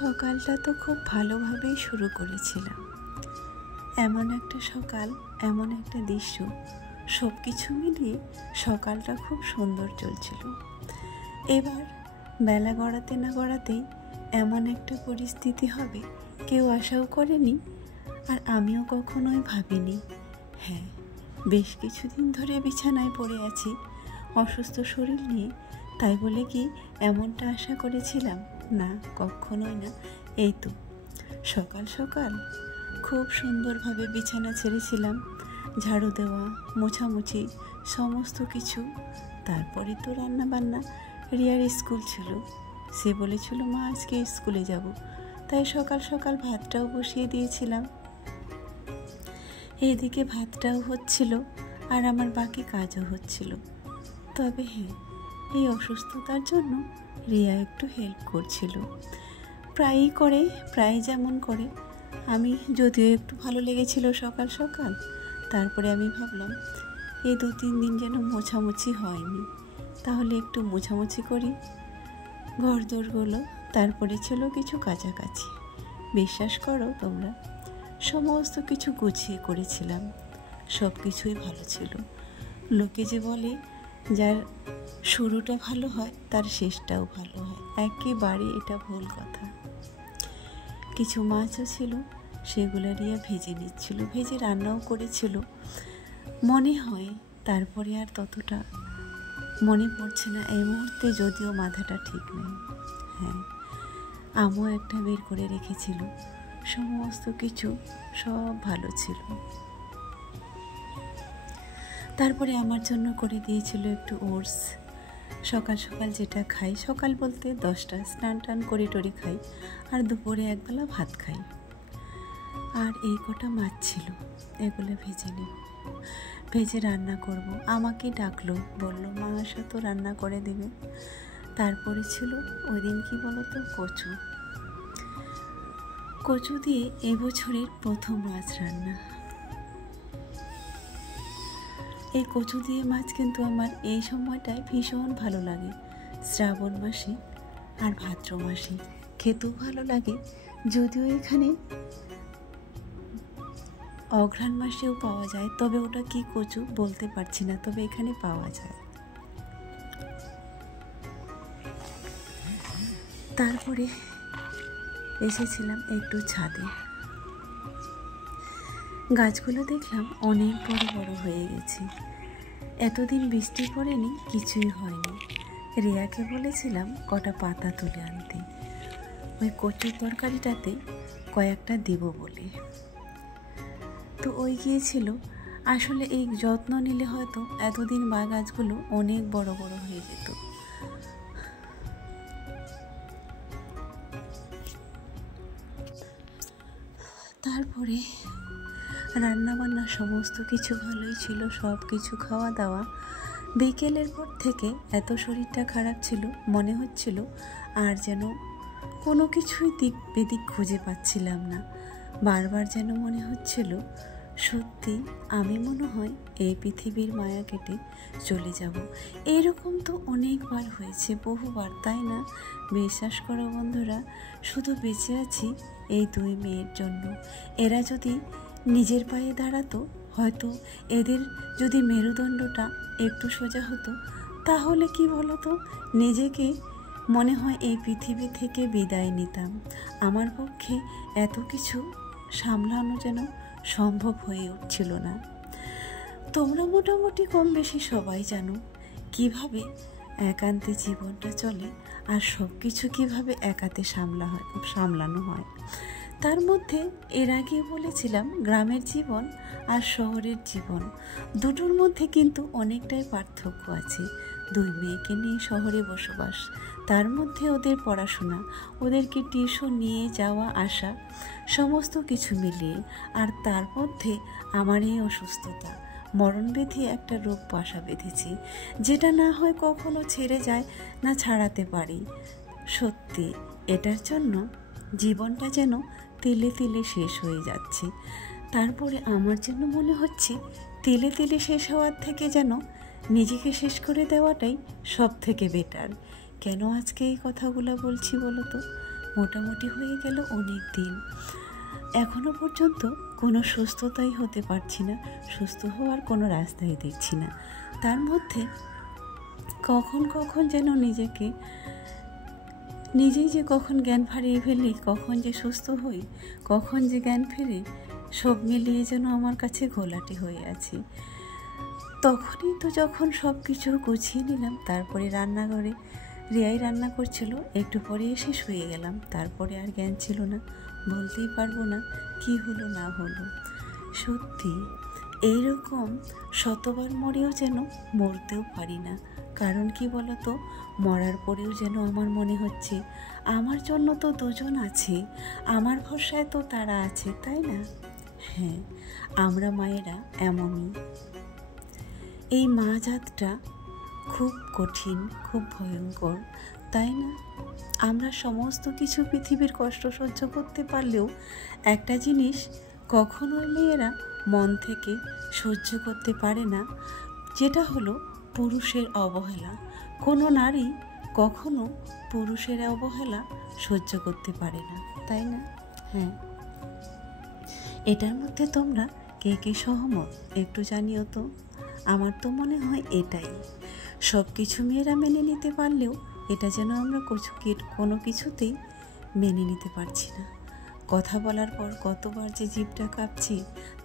সকালটা তো খুব ভালোভাবেই শুরু করেছিলাম। এমন একটা সকাল, এমন একটা দৃশ্য, সব কিছু মিলিয়ে সকালটা খুব সুন্দর চলছিল। এবার বেলা গড়াতে না গড়াতেই এমন একটা পরিস্থিতি হবে কেউ আশাও করেনি, আর আমিও কখনোই ভাবিনি। হ্যাঁ, বেশ কিছুদিন ধরে বিছানায় পড়ে আছি অসুস্থ শরীর নিয়ে, তাই বলে কি এমনটা আশা করেছিলাম? না, কখনোই না। এই তো সকাল সকাল খুব সুন্দরভাবে বিছানা ছেড়েছিলাম, ঝাড়ু দেওয়া, মোছামুছি, সমস্ত কিছু। তারপরে তো রান্না বান্না। রিয়ার স্কুল ছিল, সে বলেছিল মা আজকে স্কুলে যাব, তাই সকাল সকাল ভাতটাও বসিয়ে দিয়েছিলাম। এইদিকে ভাতটাও হচ্ছিল আর আমার বাকি কাজও হচ্ছিল। তবে হ্যাঁ, এই অসুস্থতার জন্য রিয়া একটু হেল্প করছিল, প্রায়ই যেমন করে। আমি যদিও একটু ভালো লেগেছিল সকাল সকাল, তারপরে আমি ভাবলাম এই 2-3 দিন যেন মোছামুছি হয়নি, তাহলে একটু মোছামুছি করি ঘরদোরগুলো। তারপরে ছিল কিছু কাছাকাছি। বিশ্বাস করো তোমরা, সমস্ত কিছু গুছিয়ে করেছিলাম, সব কিছুই ভালো ছিল। লোকে যে বলে যার শুরুটা ভালো হয় তার শেষটাও ভালো হয়, একেবারে এটা ভুল কথা। কিছু মাছও ছিল, সেগুলো রিয়া ভেজে নিচ্ছিল, ভেজে রান্নাও করেছিল মনে হয়। তারপরে আর ততটা মনে পড়ছে না এই মুহূর্তে, যদিও মাথাটা ঠিক নেই। হ্যাঁ, আমও একটা বের করে রেখেছিল। সমস্ত কিছু সব ভালো ছিল। তারপরে আমার জন্য করে দিয়েছিল একটু ওটস। সকাল সকাল যেটা খাই, সকাল বলতে 10টা, স্নান টান করে টরে খাই, আর দুপুরে একবেলা ভাত খাই। আর এই কটা মাছ ছিল, এগুলো ভেজে নেব, ভেজে রান্না করব। আমাকে ডাকলো, বলল মা আসো তো রান্না করে দেবে। তারপরে ছিল ওই দিন কি বলতো, কচু দিয়ে এবছরের প্রথম মাছ রান্না। এই কচু দিয়ে মাছ কিন্তু আমার এই সময়টায় ভীষণ ভালো লাগে। শ্রাবণ মাসে আর ভাদ্র মাসে খেতেও ভালো লাগে, যদিও এখানে অঘ্রাণ মাসেও পাওয়া যায়, তবে ওটা কি কচু বলতে পারছি না, তবে এখানে পাওয়া যায়। তারপরে এসেছিলাম একটু ছাদে। গাছগুলো দেখলাম অনেক বড় বড় হয়ে গেছে। এতদিন বৃষ্টি পড়েনি, কিছুই হয়নি। রিয়াকে বলেছিলাম কটা পাতা তুলে আনতে, ওই কচুর তরকারিটাতে কয়েকটা দেব বলে। তো ওই গিয়েছিল। আসলে এই যত্ন নিলে হয়তো এতদিন গাছগুলো অনেক বড় বড় হয়ে যেত। তারপরে রান্নাবান্না সমস্ত কিছু ভালোই ছিল, সব কিছু খাওয়া দাওয়া। বিকেলের পর থেকে এত শরীরটা খারাপ ছিল, মনে হচ্ছিল আর যেন কোনো কিছুই দিক বেদিক খুঁজে পাচ্ছিলাম না। বারবার যেন মনে হচ্ছিল সত্যি আমি মনে হয় এই পৃথিবীর মায়া কেটে চলে যাব। এরকম তো অনেকবার হয়েছে, বহুবার, তাই না? বিশ্বাস করো বন্ধুরা, শুধু বেঁচে আছি এই 2 মেয়ের জন্য। এরা যদি নিজের পায়ে দাঁড়াতো, হয়তো এদের যদি মেরুদণ্ডটা একটু সোজা হতো, তাহলে কি বলতো, নিজেকে মনে হয় এই পৃথিবী থেকে বিদায় নিতাম। আমার পক্ষে এত কিছু সামলানো যেন সম্ভব হয়ে উঠছিল না। তোমরা মোটামুটি কম বেশি সবাই জানো কিভাবে একান্তে জীবনটা চলে, আর সব কিছু কীভাবে একাতে সামলানো হয়। তার মধ্যে এর আগে বলেছিলাম গ্রামের জীবন আর শহরের জীবন, দুটোর মধ্যে কিন্তু অনেকটাই পার্থক্য আছে। 2 মেয়েকে নিয়ে শহরে বসবাস, তার মধ্যে ওদের পড়াশোনা, ওদেরকে টিউশন নিয়ে যাওয়া আসা, সমস্ত কিছু মিলিয়ে, আর তার মধ্যে আমার এই অসুস্থতা, মরণব্যাধি একটা রোগ বাসা বেঁধেছে, যেটা না হয় কখনো ছেড়ে যায় না ছাড়াতে পারি। সত্যি এটার জন্য জীবনটা যেন তিলে তিলে শেষ হয়ে যাচ্ছে। তারপরে আমার যেন মনে হচ্ছে তিলে তিলে শেষ হওয়ার থেকে যেন নিজেকে শেষ করে দেওয়াটাই সব থেকে বেটার। কেন আজকে এই কথাগুলো বলছি বলো তো? মোটামুটি হয়ে গেল অনেক দিন। এখনো পর্যন্ত কোনো সুস্থতাই হতে পারছি না, সুস্থ হওয়ার কোনো রাস্তাই দেখছি না। তার মধ্যে কখন কখন যেন নিজেই যে কখন জ্ঞান হারিয়ে ফেলি, কখন যে সুস্থ হই, কখন যে জ্ঞান ফেরে, সব মিলিয়ে যেন আমার কাছে ঘোলাটে হয়ে আছি। তখনই তো যখন সব কিছু গুছিয়ে নিলাম, তারপরে রান্নাঘরে রিয়াই রান্না করছিল, একটু পরে এসে শুয়ে গেলাম। তারপরে আর জ্ঞান ছিল না, বলতেই পারবো না কি হলো না হলো। সত্যি এইরকম শতবার মরেও যেন মরতেও পারি না। কারণ কি বলতো, মরার পরেও যেন আমার মনে হচ্ছে আমার জন্য তো দুজন আছে, আমার ভরসায় তো তারা আছে, তাই না? হ্যাঁ, আমরা মায়েরা এমনই। এই মা জাতটা খুব কঠিন, খুব ভয়ঙ্কর, তাই না? আমরা সমস্ত কিছু পৃথিবীর কষ্ট সহ্য করতে পারলেও একটা জিনিস কখনোই মেয়েরা মন থেকে সহ্য করতে পারে না, যেটা হলো পুরুষের অবহেলা। কোনো নারী কখনো পুরুষের অবহেলা সহ্য করতে পারে না, তাই না? হ্যাঁ, এটার মধ্যে তোমরা কে কে সহমত একটু জানিও তো। আমার তো মনে হয় এটাই। সব কিছু মেয়েরা মেনে নিতে পারলেও এটা যেন আমরা কোনো কিছুতেই মেনে নিতে পারছি না। কথা বলার পর কতবার যে জিভটা কাঁপছি,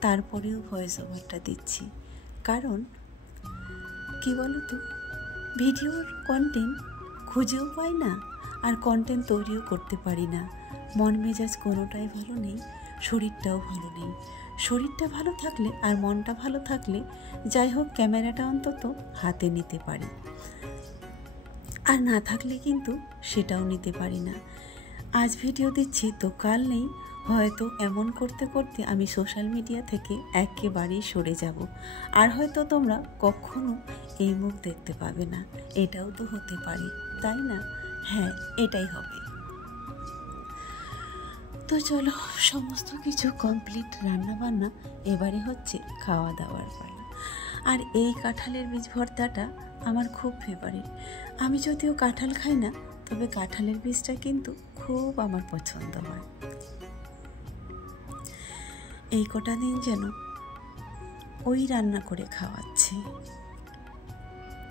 তারপরেও ভয়েস ওভারটা দিচ্ছি। কারণ কি বলতো, ভিডিওর কন্টেন্ট খুঁজেও পাই না, আর কন্টেন্ট তৈরিও করতে পারি না। মন মেজাজ কোনোটাই ভালো নেই, শরীরটাও ভালো নেই। শরীরটা ভালো থাকলে আর মনটা ভালো থাকলে যাই হোক ক্যামেরাটা অন্তত হাতে নিতে পারি, আর না থাকলে কিন্তু সেটাও নিতে পারি না। আজ ভিডিও দিচ্ছি তো কাল নেই, হয়তো এমন করতে করতে আমি সোশ্যাল মিডিয়া থেকে একেবারেই সরে যাব, আর হয়তো তোমরা কখনো এই মুখ দেখতে পাবে না। এটাও তো হতে পারে, তাই না? হ্যাঁ, এটাই হবে। তো চলো, সমস্ত কিছু কমপ্লিট, রান্না বান্না, এবারে হচ্ছে খাওয়া দাওয়ার পালা। আর এই কাঁঠালের বীজ ভর্তাটা আমার খুব ফেভারিট। আমি যদিও কাঁঠাল খাই না, তবে কাঁঠালের বীজটা কিন্তু খুব আমার পছন্দ হয়। এই কটা দিন যেন ওই রান্না করে খাওয়াচ্ছি,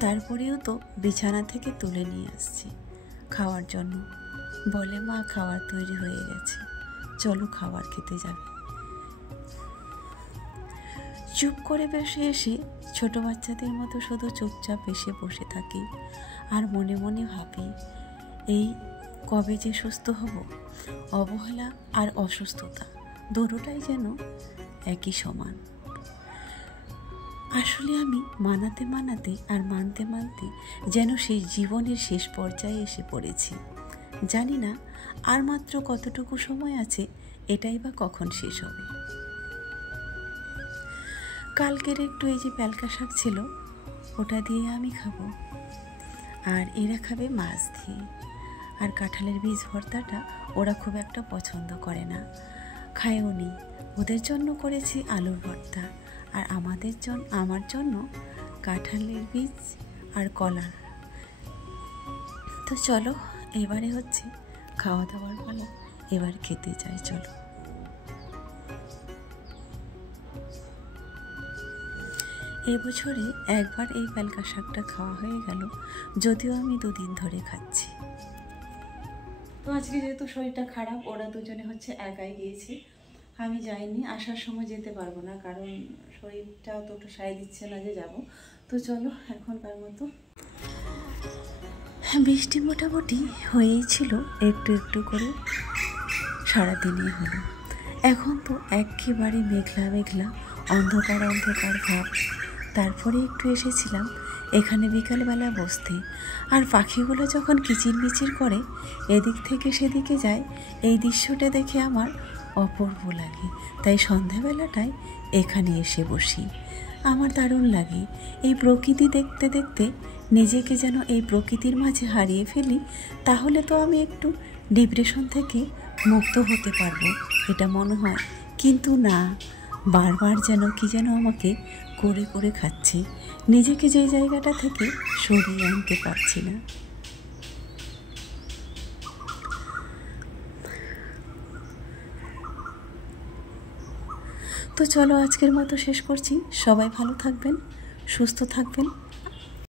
তারপরেও তো বিছানা থেকে তুলে নিয়ে আসছি খাওয়ার জন্য। বলে মা খাবার তৈরি হয়ে গেছে, চলো খাবার খেতে যাবে। চুপ করে বসে এসে ছোট বাচ্চাদের মতো শুধু চুপচাপ এসে বসে থাকি, আর মনে মনে ভাবি এই কবে যে সুস্থ হব। অবহেলা আর অসুস্থতা দুটোটাই যেন একই সমান। আসলে আমি মানাতে আর মানতে যেন সেই জীবনের শেষ পর্যায়ে এসে পড়েছি। জানি না আর মাত্র কতটুকু সময় আছে, এটাই বা কখন শেষ হবে। কালকের একটু এই যে প্যালকা শাক ছিল, ওটা দিয়ে আমি খাবো, আর এরা খাবে মাছ দিয়ে। আর কাঁঠালের বীজ ভর্তাটা ওরা খুব একটা পছন্দ করে না, খায়ও নি। ওদের জন্য করেছি আলুর ভর্তা, আর আমার জন্য কাঁঠালের বীজ আর কলার। তো চলো, এবারে হচ্ছে খাওয়া দাওয়ার পালা, এবার খেতে যাই চলো। এবছরে একবার এই প্যালকা শাকটা খাওয়া হয়ে গেল, যদিও আমি 2 দিন ধরে খাচ্ছি। তো আজকে যেহেতু শরীরটা খারাপ, ওরা দুজনে হচ্ছে একাই গিয়েছে, আমি যাইনি। আসার সময় যেতে পারবো না, কারণ শরীরটা অতটা সায় দিচ্ছে না যে যাব। তো চলো, এখনকার মতো। বৃষ্টি মোটামুটি হয়েই ছিল, একটু একটু করে সারাদিনই হলো। এখন তো একেবারে মেঘলা অন্ধকার ভাব। তারপরে একটু এসেছিলাম এখানে বিকালবেলা বসতে, আর পাখিগুলো যখন কিচিরমিচির করে এদিক থেকে সেদিকে যায়, এই দৃশ্যটা দেখে আমার অপূর্ব লাগে। তাই সন্ধ্যাবেলাটায় এখানে এসে বসি, আমার দারুণ লাগে। এই প্রকৃতি দেখতে দেখতে নিজেকে যেন এই প্রকৃতির মাঝে হারিয়ে ফেলি, তাহলে তো আমি একটু ডিপ্রেশন থেকে মুক্ত হতে পারবো, এটা মনে হয়। কিন্তু না, বারবার যেন আমাকে করে খাচ্ছে, নিজেকে যে জায়গাটা থেকে সরিয়ে আনতে পারছি না। তো চলো আজকের মতো শেষ করছি। সবাই ভালো থাকবেন, সুস্থ থাকবেন।